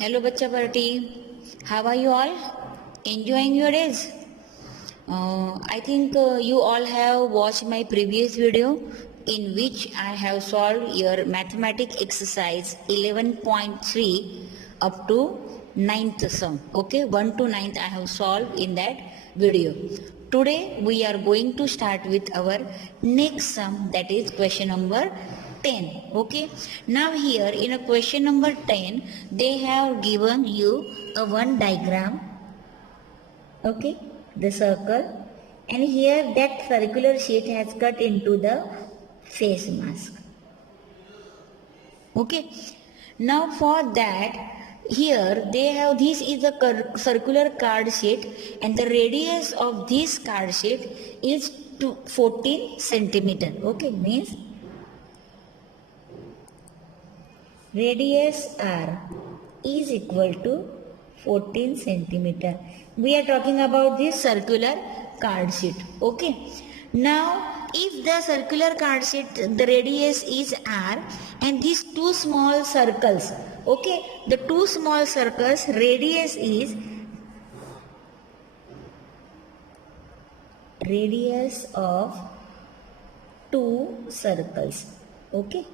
Hello, Bacha Party. How are you all? Enjoying your days? I think you all have watched my previous video in which I have solved your mathematics exercise 11.3 up to 9th sum. Okay, 1 to 9th I have solved in that video. Today we are going to start with our next sum, that is question number 10. Okay, now here in a question number 10 they have given you a one diagram. Okay, the circle, and here that circular sheet has cut into the face mask. Okay, now for that here they have, this is a circular card sheet and the radius of this card sheet is 14 centimeter. Okay, means radius R is equal to 14 centimeter. We are talking about this circular card sheet. Okay. Now, if the circular card sheet, the radius is R and these two small circles, okay, the two small circles radius is radius of two circles, okay,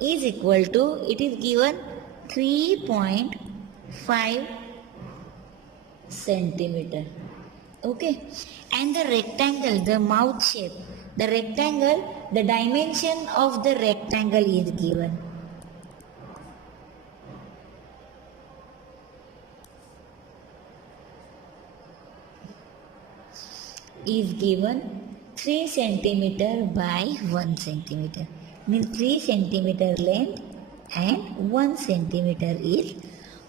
is equal to, it is given 3.5 centimeter. Okay, and the rectangle, the mouth shape, the rectangle, the dimension of the rectangle is given. Is given 3 centimeter by 1 centimeter. Means 3 centimeter length and 1 centimeter is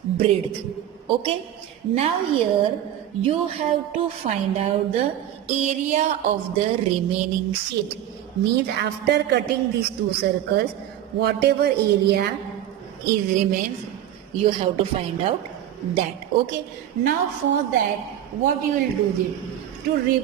breadth. Okay, now here you have to find out the area of the remaining sheet. Means after cutting these two circles, whatever area is remains, you have to find out that. Okay, now for that what you will do this,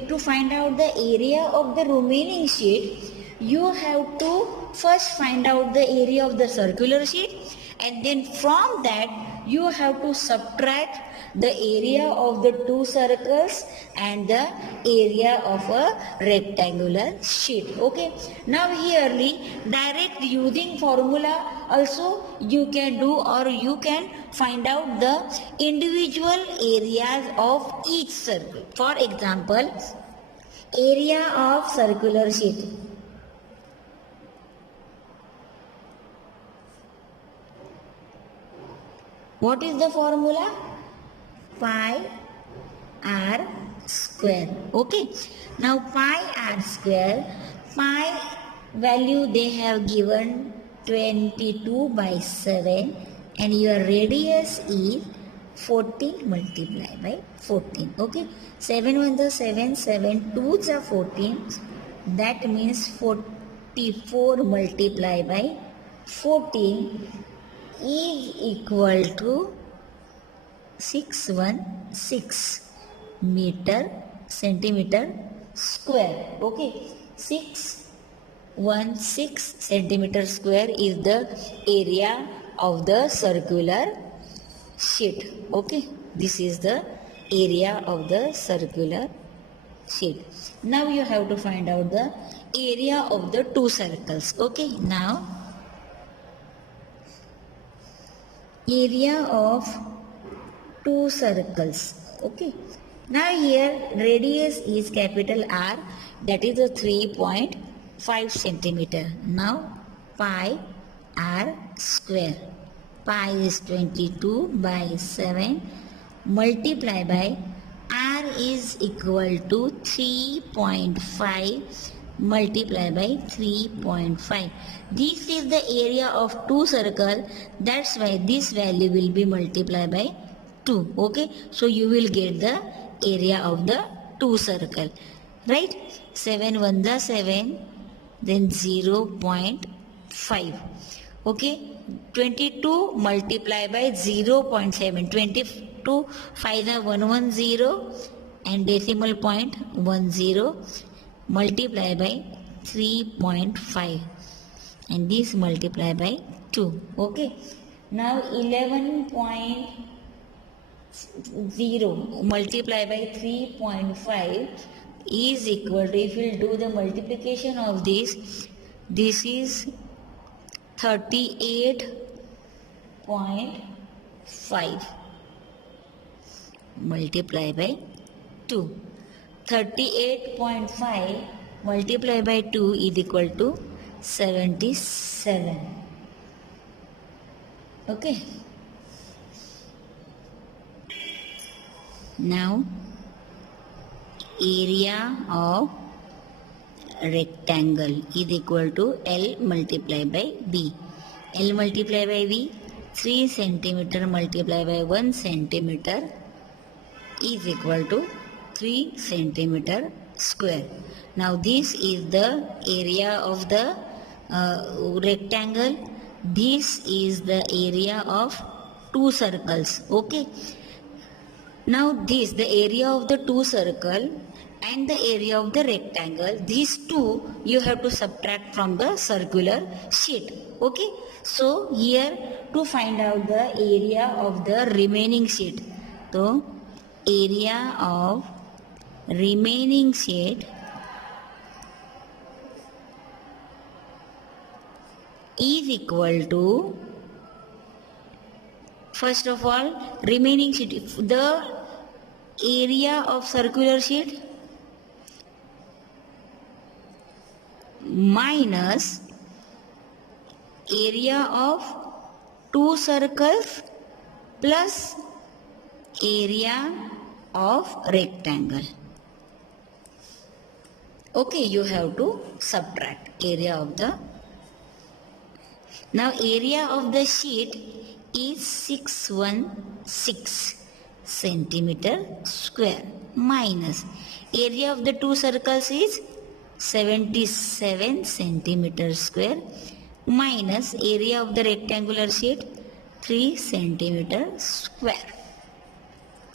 to find out the area of the remaining sheet, you have to first find out the area of the circular sheet, and then from that you have to subtract the area of the two circles and the area of a rectangular sheet. Okay, now herely direct using formula also you can do, or you can find out the individual areas of each circle. For example, area of circular sheet. What is the formula? Pi r square. Okay. Now pi r square, pi value they have given 22 by 7 and your radius is 14 multiplied by 14. Okay. 7 1 the 7, 7 2 the 14. That means 44 multiplied by 14 is equal to 616 centimeter square. Okay, 616 centimeter square is the area of the circular sheet. Okay, this is the area of the circular sheet. Now you have to find out the area of the two circles. Okay, now area of two circles. Okay, now here radius is capital R, that is a 3.5 centimeter. Now pi r square, pi is 22 by 7 multiply by r is equal to 3.5 multiply by 3.5. This is the area of two circle, that's why this value will be multiplied by 2. Okay, so you will get the area of the two circle, right? 7 1 the 7, then 0.5. Okay, 22 multiplied by 0.7, 22 5 the 110 and decimal point 10 multiply by 3.5 and this multiply by 2. Okay, Now 11.0 multiplied by 3.5 is equal to, if we will do the multiplication of this is 38.5 multiply by 2. 38.5 multiplied by 2 is equal to 77. Okay. Now area of rectangle is equal to L multiplied by B. L multiplied by B, 3 centimeter multiplied by 1 centimeter is equal to 3 centimeter square. Now this is the area of the rectangle. This is the area of two circles. Okay. Now this, the area of the two circle and the area of the rectangle, these two you have to subtract from the circular sheet. Okay. So here to find out the area of the remaining sheet. So area of remaining sheet is equal to, first of all, remaining sheet, the area of circular sheet minus area of two circles plus area of rectangle. Okay, you have to subtract area of the. Now area of the sheet is 616 centimeter square minus area of the two circles is 77 centimeter square minus area of the rectangular sheet 3 centimeter square.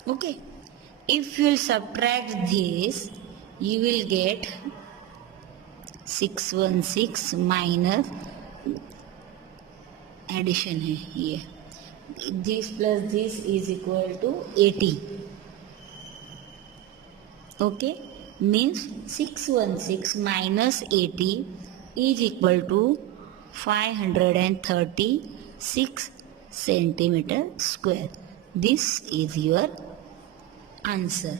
Okay, if you will subtract this, you will get 616 minus, addition है ये, this plus this is equal to 80. Okay, means 616 minus 80 is equal to 536 centimeter square. This is your answer.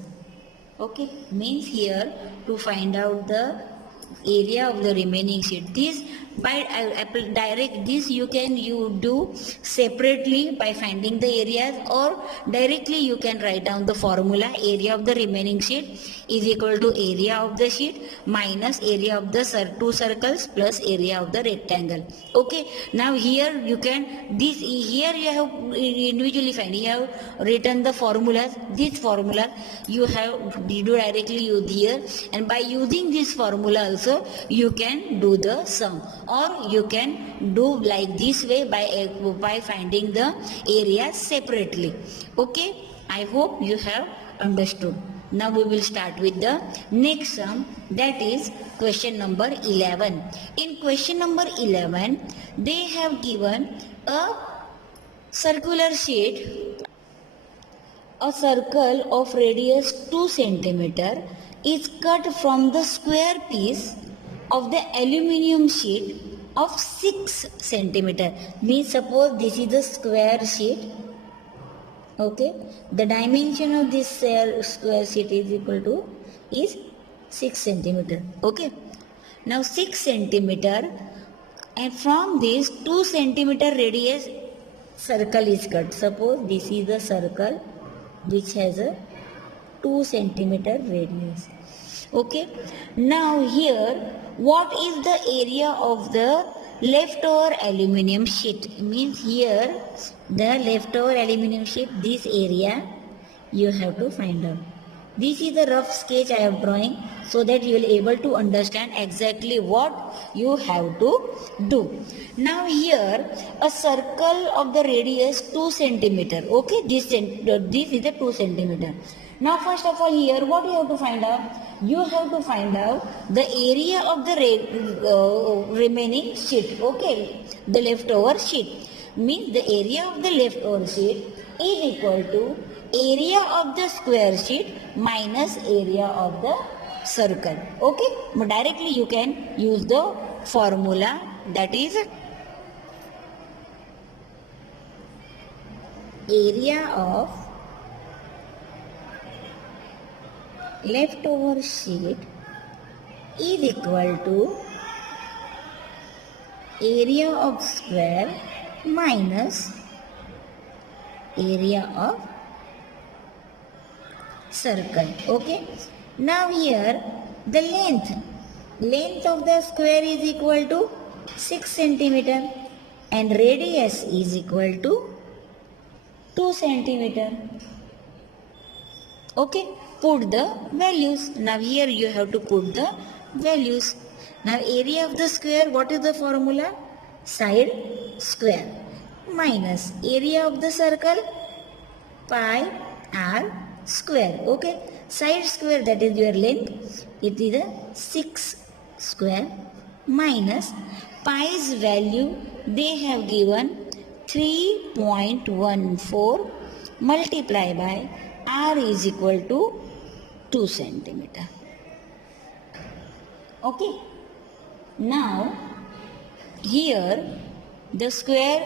Okay, means here to find out the area of the remaining sheet, this by direct this you do separately by finding the areas, or directly you can write down the formula. Area of the remaining sheet is equal to area of the sheet minus area of the two circles plus area of the rectangle. Okay, now here you can, this here you have individually find, you have written the formulas. This formula you do directly use here, and by using this formula also you can do the sum, or you can do like this way by finding the area separately. Okay, I hope you have understood. Now we will start with the next sum, that is question number 11. In question number 11, they have given a circular sheet. A circle of radius 2 centimeter is cut from the square piece of the aluminium sheet of 6 centimeter. Means suppose this is the square sheet. Okay, the dimension of this square sheet is equal to 6 centimeter. Okay, now 6 centimeter, and from this 2 centimeter radius circle is cut. Suppose this is the circle which has a 2 centimeter radius. Okay, now here what is the area of the leftover aluminium sheet? Means here the leftover aluminium sheet, this area you have to find out. This is the rough sketch I am drawing, so that you will be able to understand exactly what you have to do. Now here a circle of the radius 2 centimeter. Okay, this is the 2 centimeter. Now first of all here what you have to find out? You have to find out the area of the remaining sheet. Okay, the leftover sheet. means the area of the leftover sheet is equal to area of the square sheet minus area of the circle. Okay, directly you can use the formula, that is area of leftover sheet is equal to area of square minus area of circle. Okay, now here the length of the square is equal to 6 centimeter and radius is equal to 2 centimeter. Okay, put the values. Now here you have to put the values. Now area of the square, what is the formula? Side square minus area of the circle, pi r square. Okay, side square, that is your length, it is a 6 square minus pi's value they have given 3.14 multiply by r is equal to 2 centimeter. Okay, now here the square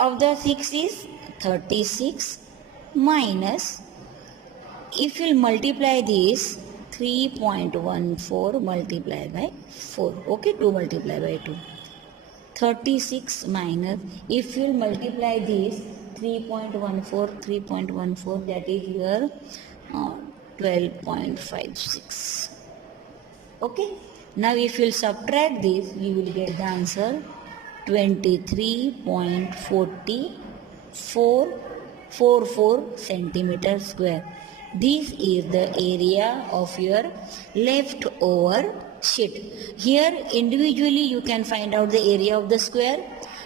of the 6 is 36 minus, if you multiply this 3.14 multiply by 4. Okay, 2 multiply by 2. 36 minus, if you multiply this 3.14, that is your 12.56. Okay, now if you subtract this, you will get the answer 23.44 centimeter square. This is the area of your leftover sheet. Here individually you can find out the area of the square,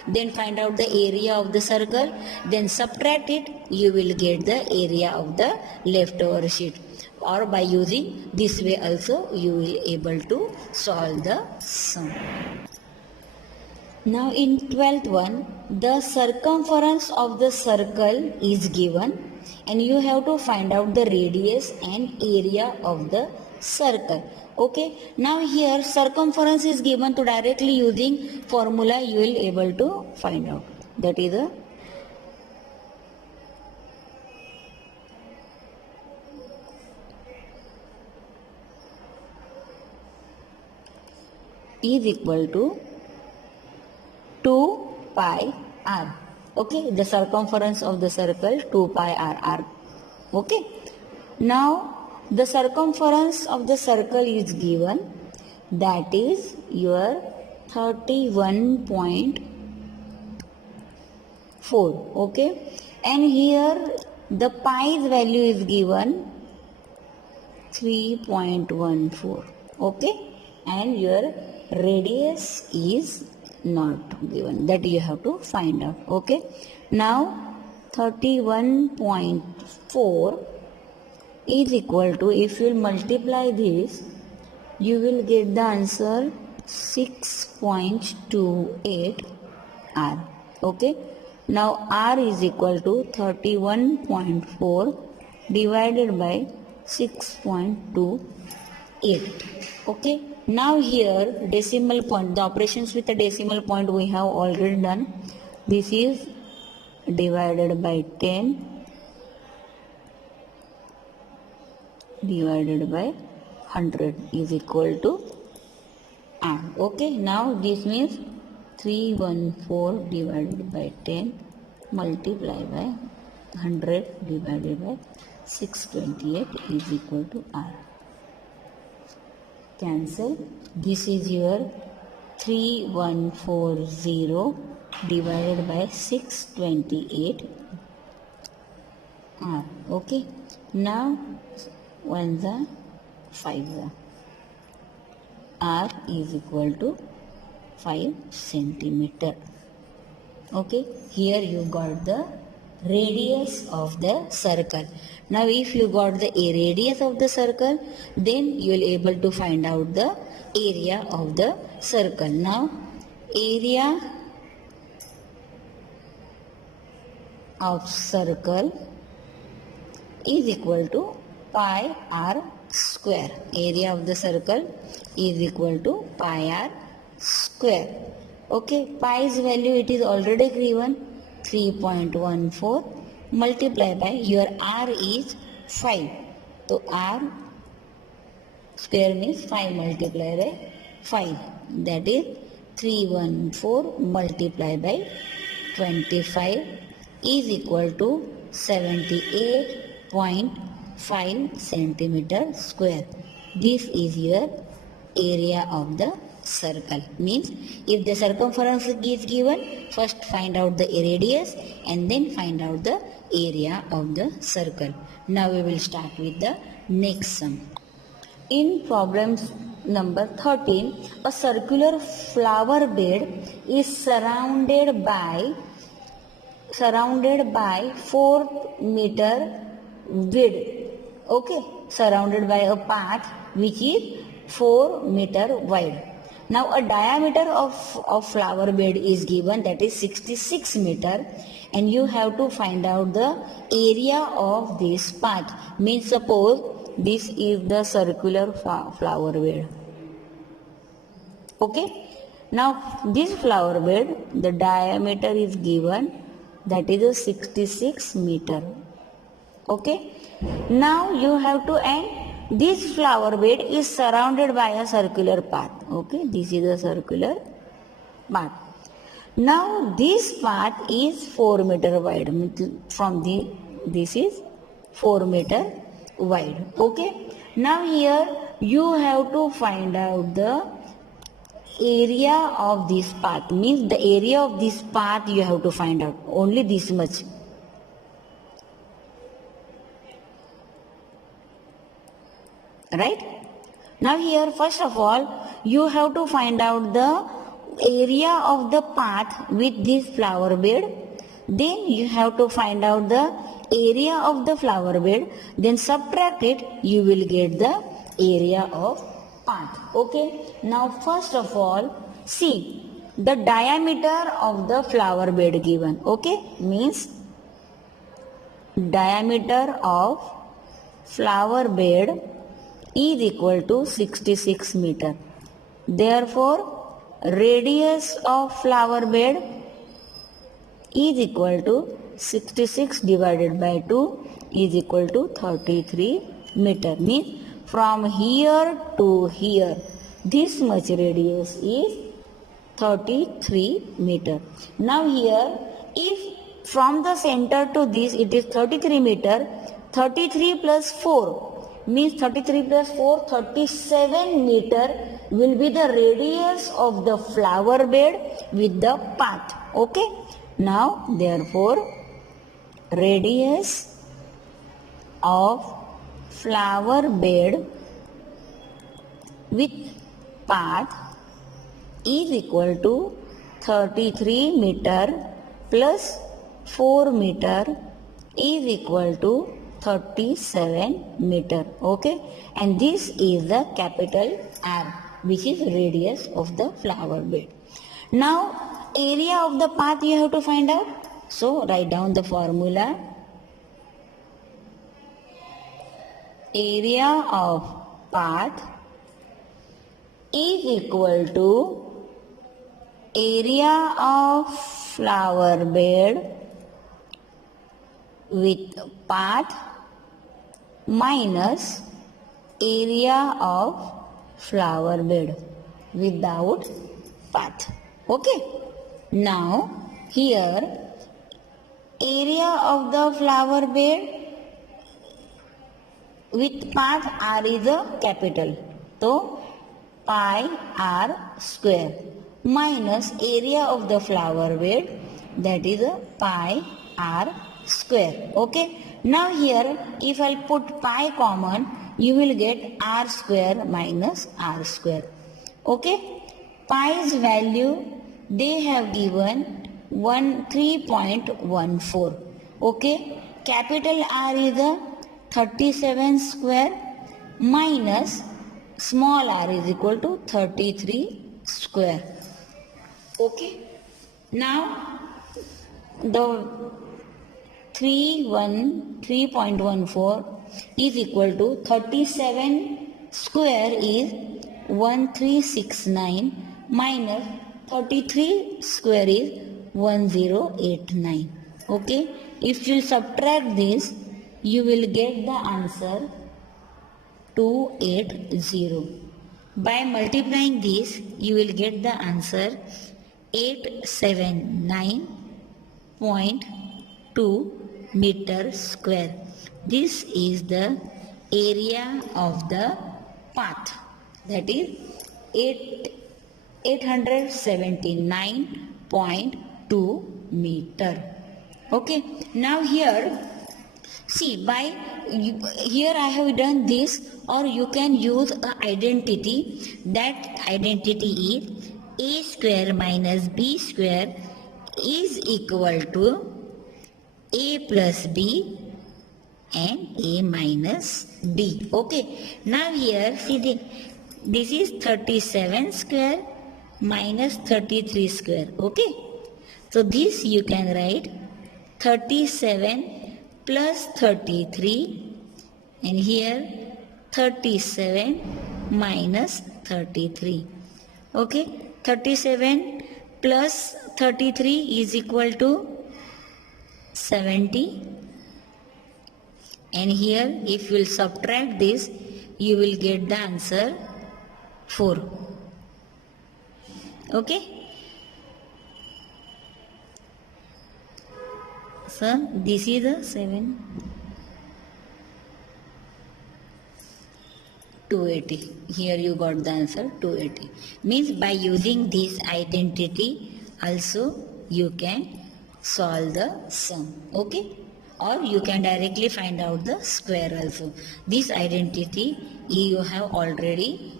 then find out the area of the circle, then subtract it, you will get the area of the leftover sheet. Or by using this way also you will able to solve the sum. Now in 12th one, the circumference of the circle is given and you have to find out the radius and area of the circle. Okay, now here circumference is given, to directly using formula you will able to find out. That is a is equal to 2 pi r. Okay, the circumference of the circle 2 pi r. Okay, now the circumference of the circle is given, that is your 31.4. Okay, and here the pi's value is given 3.14. Okay, and your radius is not given, that you have to find out. Okay, now 31.4 is equal to, if you multiply this, you will get the answer 6.28 r. Okay, now r is equal to 31.4 divided by 6.28. Okay, now here decimal point, the operations with the decimal point we have already done. This is divided by 10 divided by 100 is equal to r. Okay, now this means 314 divided by 10 multiply by 100 divided by 628 is equal to r. Cancel. This is your 3140 divided by 628 r. Okay, now 1 the 5 the r is equal to 5 centimeter. Okay, here you got the radius of the circle. Now if you got the radius of the circle, then you will able to find out the area of the circle. Now area of circle is equal to pi r square. Area of the circle is equal to pi r square. Okay, pi's value it is already given 3.14 multiplied by your r is 5. So r square means 5 multiplied by 5, that is 314 multiplied by 25 is equal to 78.5 centimeter square. This is your area of the circle. Means if the circumference is given, first find out the radius and then find out the area of the circle. Now we will start with the next sum. In problem number 13, a circular flower bed is surrounded by 4 meter width. Okay, surrounded by a path which is 4 meter wide. Now a diameter of flower bed is given, that is 66 meter, and you have to find out the area of this path. Means suppose this is the circular flower bed. Okay, now this flower bed, the diameter is given, that is a 66 meter. Okay, now you have to end. This flower bed is surrounded by a circular path. Okay, this is a circular path. Now this path is 4 meter wide. From this is 4 meter wide. Okay, now here you have to find out the area of this path. Means the area of this path you have to find out, only this much. Right? Now here first of all you have to find out the area of the path with this flower bed. Then you have to find out the area of the flower bed, then subtract it, you will get the area of path. Okay, now first of all see the diameter of the flower bed given. Okay, means diameter of flower bed is equal to 66 meter. Therefore radius of flower bed is equal to 66 divided by 2 is equal to 33 meter. Means from here to here this much radius is 33 meter. Now here if from the center to this it is 33 meter, 33 plus 4 means 33 plus 4, 37 meter will be the radius of the flower bed with the path. Okay, now therefore radius of flower bed with path is equal to 33 meter plus 4 meter is equal to 37 meter. Okay, and this is the capital R, which is radius of the flower bed. Now area of the path you have to find out. So write down the formula. Area of path is equal to area of flower bed with path minus area of flower bed without path. Okay, now here area of the flower bed with path r is a capital, so pi r square minus area of the flower bed, that is a pi r square. Okay, now here if I put pi common, you will get r square minus r square. Okay, pi's value they have given 3.14. Okay, capital R is a 37 square minus small r is equal to 33 square. Okay, now the 3.14 is equal to 37 square is 1369 minus 33 square is 1089. Okay, if you subtract this, you will get the answer 280. By multiplying this, you will get the answer 879.2 meter square. This is the area of the path, that is 879.2 meter. Okay, now here see, by here I have done this, or you can use a identity. That identity is a square minus b square is equal to a plus b and a minus b. Okay, now here see, this is 37 square minus 33 square. Okay, so this you can write 37 plus 33, and here 37 minus 33. Okay, 37 plus 33 is equal to 70, and here if you will subtract this, you will get the answer 4. Okay, so this is the 7, 280. Here you got the answer 280. Means by using this identity also you can solve the sum. Okay, or you can directly find out the square also. This identity you have already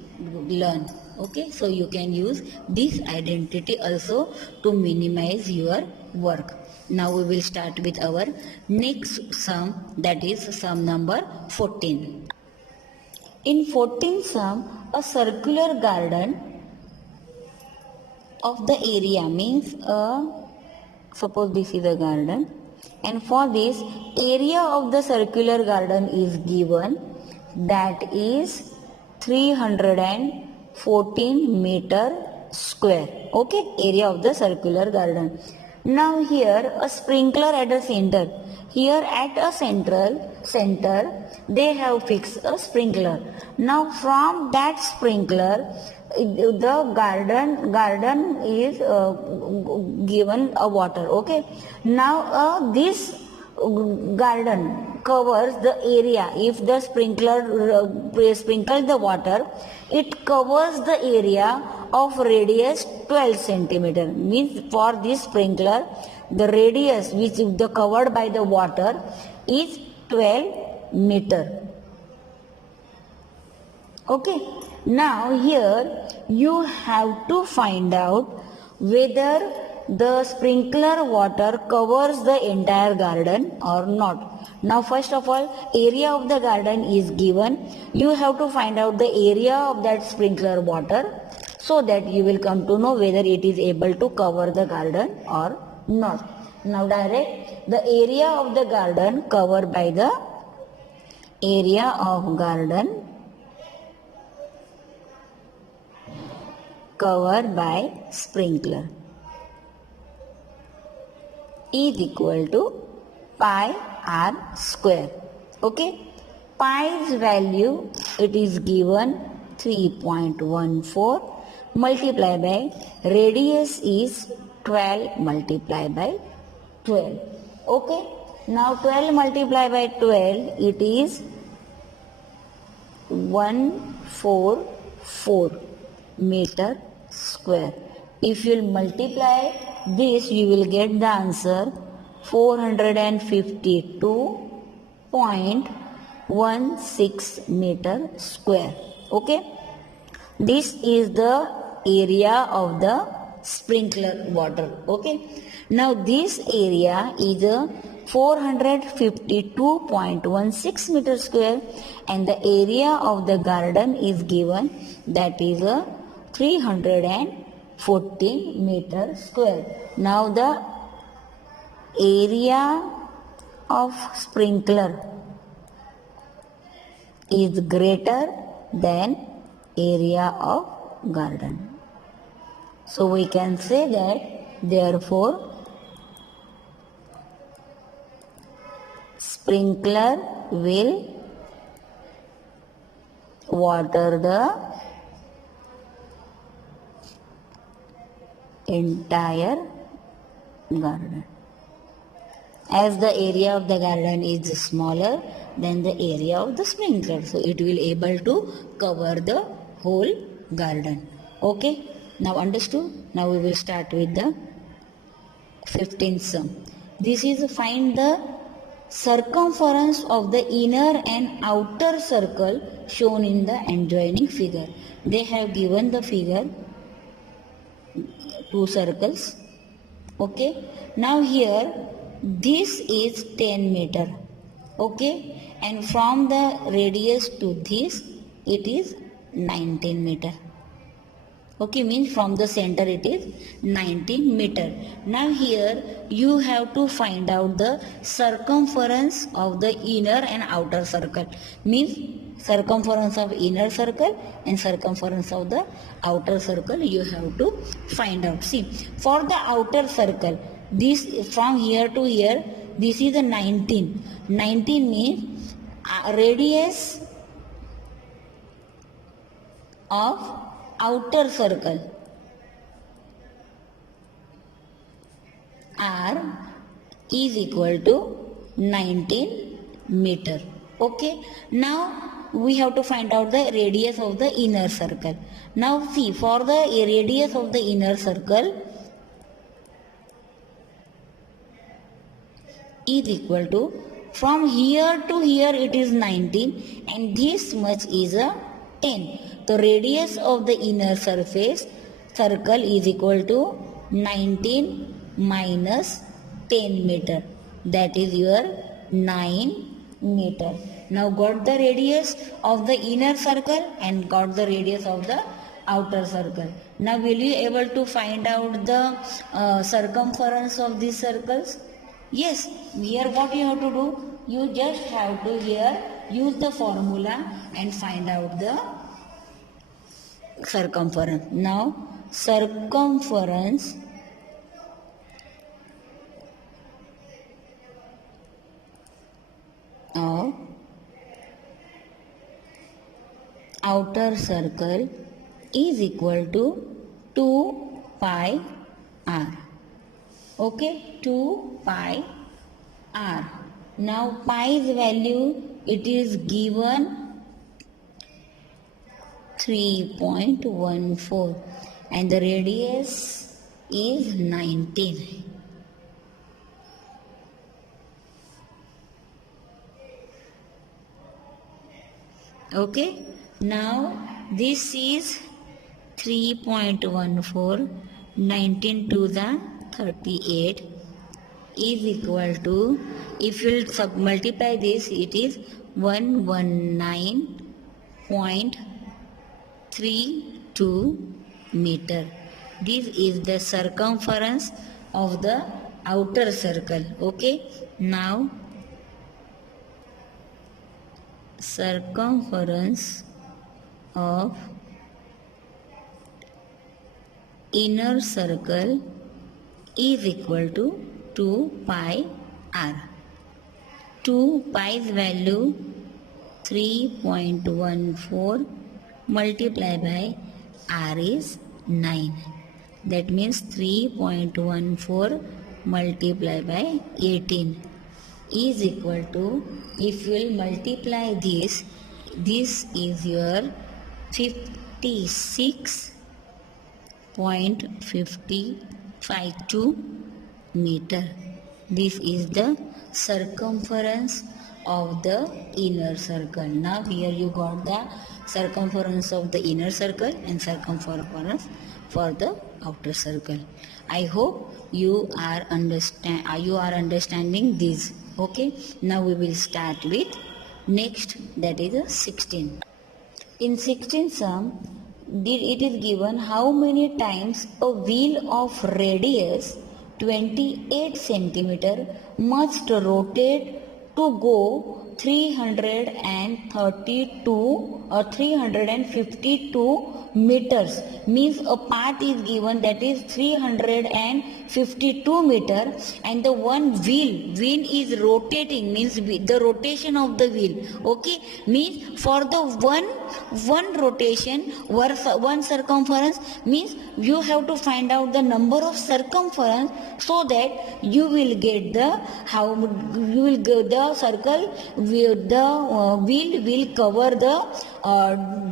learned. Okay, so you can use this identity also to minimize your work. Now we will start with our next sum, that is sum number 14. In 14th sum, a circular garden of the area means suppose this is a garden, and for this area of the circular garden is given, that is 314 meter square. Okay, area of the circular garden. Now here a sprinkler at a center. Here at a center they have fixed a sprinkler. Now from that sprinkler the garden is given a water. Okay, now this garden covers the area. If the sprinkler sprinkles the water, it covers the area of radius 12 centimeter. Means for this sprinkler the radius which is covered by the water is 12 meter. Okay, now here you have to find out whether the sprinkler water covers the entire garden or not. Now first of all, area of the garden is given. You have to find out the area of that sprinkler water, so that you will come to know whether it is able to cover the garden or not. Now direct the area of the garden covered by the area of garden covered by sprinkler is equal to pi r square. Okay, pi's value it is given 3.14 multiplied by radius is 12 multiplied by 12. Okay, now 12 multiplied by 12 it is 144 meter square. If you multiply this, you will get the answer 452.16 meter square. Okay, this is the area of the sprinkler water. Okay, now this area is 452.16 meter square, and the area of the garden is given, that is 314 meter square. Now the area of sprinkler is greater than area of garden. So we can say that therefore sprinkler will water the entire garden. As the area of the garden is smaller than the area of the sprinkler, so it will able to cover the whole garden. Okay, now understood? Now we will start with the 15th sum. This is find the circumference of the inner and outer circle shown in the adjoining figure. They have given the figure two circles. Okay, now here this is 10 meter. Okay, and from the radius to this it is 19 meter. Okay, means from the center it is 19 meter. Now here you have to find out the circumference of the inner and outer circle. Means circumference of inner circle and circumference of the outer circle you have to find out. See, for the outer circle, this from here to here, this is a 19. 19 means radius of outer circle R is equal to 19 meter. Okay, now we have to find out the radius of the inner circle. Now see, for the radius of the inner circle is equal to, from here to here it is 19 and this much is a 10. The radius of the inner surface circle is equal to 19 minus 10 meter. That is your 9 meter. Now got the radius of the inner circle and got the radius of the outer circle. Now will you able to find out the circumference of these circles? Yes. Here what you have to do? You just have to here use the formula and find out the circumference. Now circumference of outer circle is equal to 2 pi r. Okay, 2 pi r. Now pi's value it is given 3.14 and the radius is 19. Okay, now this is 3.14, 19 to the 38 is equal to, if you multiply this, it is 119.32 meter. This is the circumference of the outer circle. Okay, now circumference of inner circle is equal to 2 pi r. 2 pi's value 3.14 multiplied by r is 9. That means 3.14 multiplied by 18 is equal to, if you will multiply this is your 56.552 meter. This is the circumference of the inner circle. Now here you got the circumference of the inner circle and circumference for the outer circle. I hope you are understanding this. Okay, now we will start with next, that is 16. In 16 sum, it is given how many times a wheel of radius 28 centimeter must rotate to go 332 or 352 meters. Means a path is given that is 352 meter, and the one wheel is rotating, means the rotation of the wheel. Okay, means for the one rotation, one circumference, means you have to find out the number of circumference, so that you will get the the circle, the wheel will cover the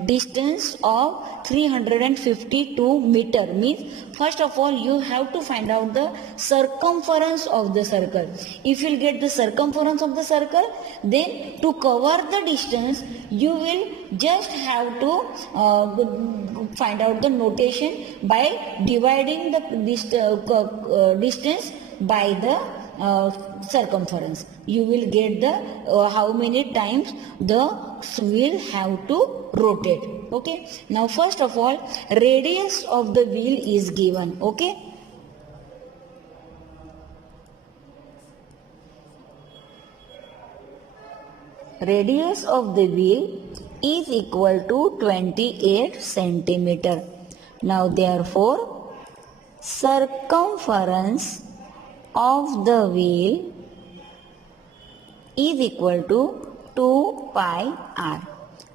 distance of 352 meter. Means first of all you have to find out the circumference of the circle. If you will get the circumference of the circle, then to cover the distance you will just have to find out the notation by dividing the distance by the circumference. You will get the how many times the wheel have to rotate. Okay, now first of all radius of the wheel is given. Okay, radius of the wheel is equal to 28 centimeter. Now therefore circumference of the wheel is equal to 2 pi r.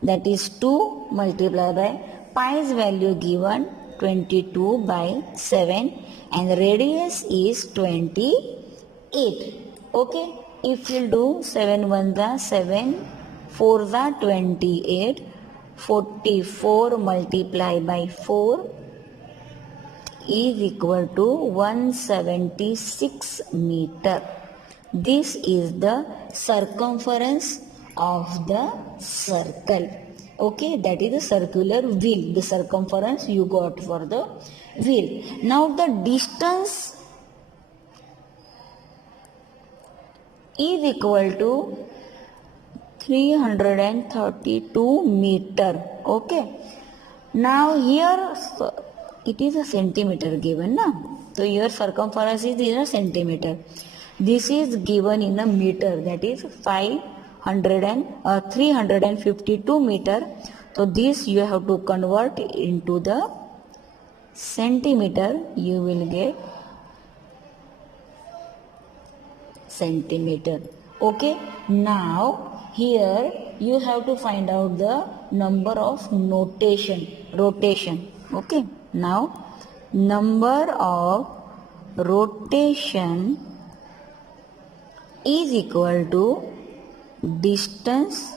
That is 2 multiplied by pi's value given 22 by 7, and radius is 28. Okay, if you do 7 1 the 7, 4 the 28, 44 multiplied by 4 is equal to 176 meter. This is the circumference of the circle. Okay, that is the circular wheel, the circumference you got for the wheel. Now the distance is equal to 332 meter. Okay, now here it is a centimeter given now. So your circumference is in a centimeter. This is given in a meter, that is 352 meter. So this you have to convert into the centimeter. You will get centimeter. Okay, now here you have to find out the number of rotation. Okay, now number of rotation is equal to distance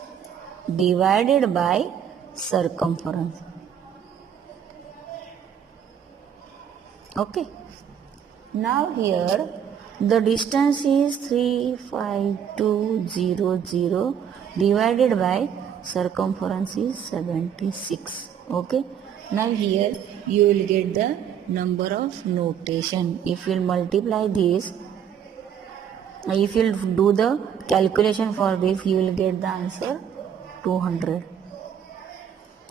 divided by circumference. Okay, now here the distance is 35200 divided by circumference is 76. Okay, now here you will get the number of notation. If you multiply this, if you do the calculation for this, you will get the answer 200.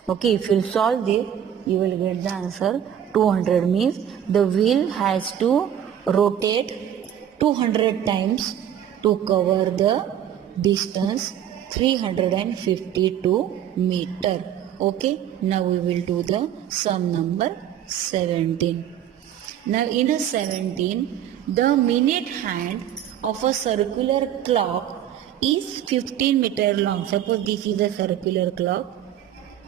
Okay, if you solve this, you will get the answer 200. Means the wheel has to rotate 200 times to cover the distance 352 meter. Okay, now we will do the sum number 17. Now in a 17, the minute hand of a circular clock is 15 meter long. Suppose this is a circular clock.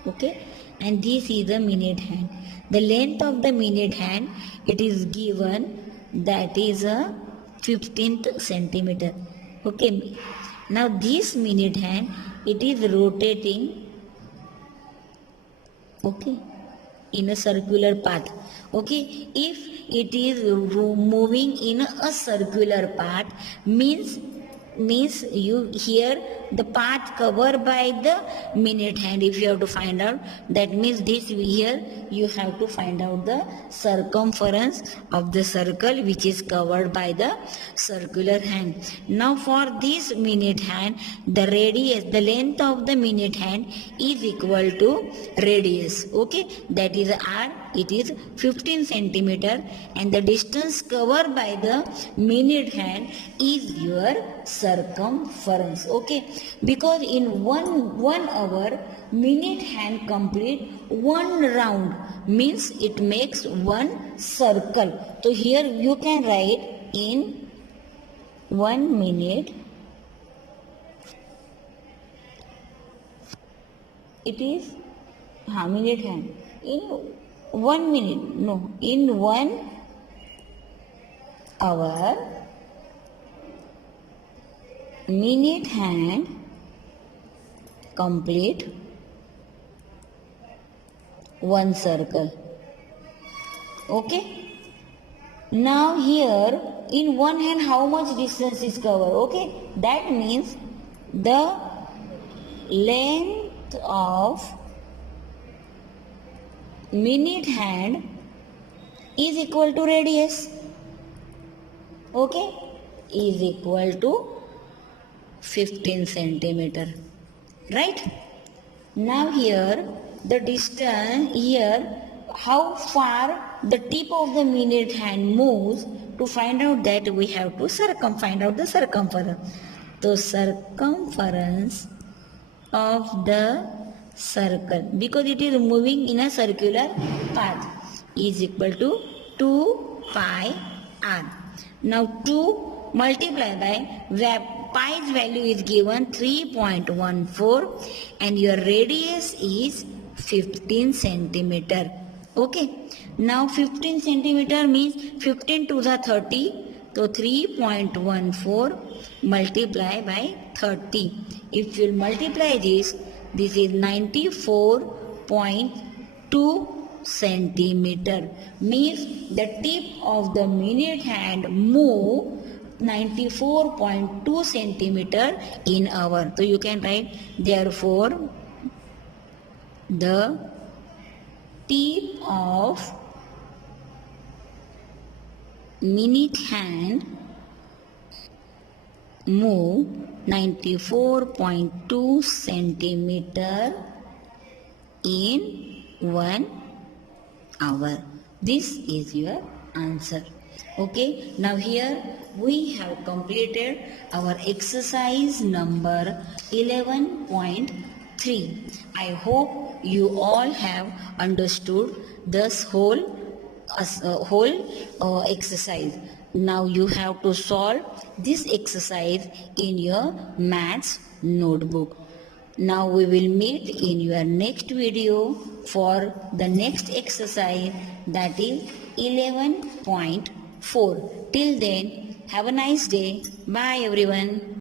Okay, and this is the minute hand. The length of the minute hand, it is given, that is a 15th centimeter. Okay, now this minute hand, it is rotating, okay, in a circular path. Okay, if it is moving in a circular path, means you here the path covered by the minute hand. If you have to find out, that means this here you have to find out the circumference of the circle which is covered by the circular hand. Now for this minute hand, the radius, the length of the minute hand is equal to radius. Okay, that is r it is 15 centimeter, and the distance covered by the minute hand is your circumference. Okay, because in one hour minute hand complete one round, means it makes one circle. So here you can write in 1 minute it is minute hand. In 1 minute, no, in 1 hour minute hand complete one circle. Okay, now here in one hand how much distance is covered? Okay, that means the length of minute hand is equal to radius. Okay, is equal to 15 centimeter, right? Now here the distance, here how far the tip of the minute hand moves, to find out that we have to find out the circumference. The circumference of the circle, because it is moving in a circular path, is equal to 2 pi r. Now 2 multiplied by pi's value is given 3.14 and your radius is 15 centimeter. Okay, now 15 centimeter means 15 to the 30, so 3.14 multiply by 30. If you multiply this is 94.2 centimeter, means the tip of the minute hand move 94.2 centimeter in hour. So you can write, therefore the tip of minute hand move 94.2 centimeter in 1 hour. This is your answer. Okay, now here we have completed our exercise number 11.3. I hope you all have understood this whole exercise. Now you have to solve this exercise in your maths notebook. Now we will meet in your next video for the next exercise, that is 11.4. Till then, have a nice day. Bye everyone.